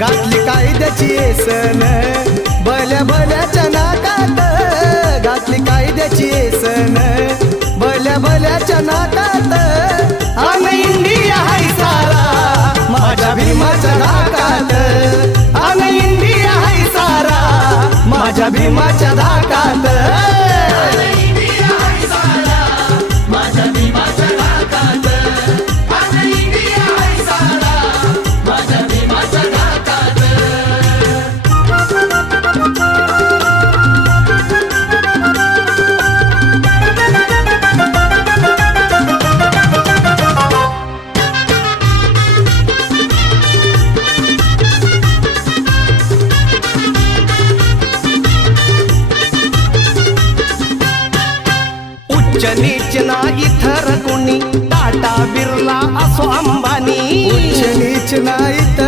घातली कायद्याची येसन भल्या भल्याच्या नाकात घातली कायद्याची येसन भल्या भल्याच्या नाकात आम्ही इंडिया हाय सारा. माझ्या भीमाच्या नाकात आम्ही इंडिया हाय सारा. माझ्या भीमाच्या धाकात उच्च नीच नाही थर कोणी. टाटा बिर्ला असो अंबानी. उच्च नीच नाही तर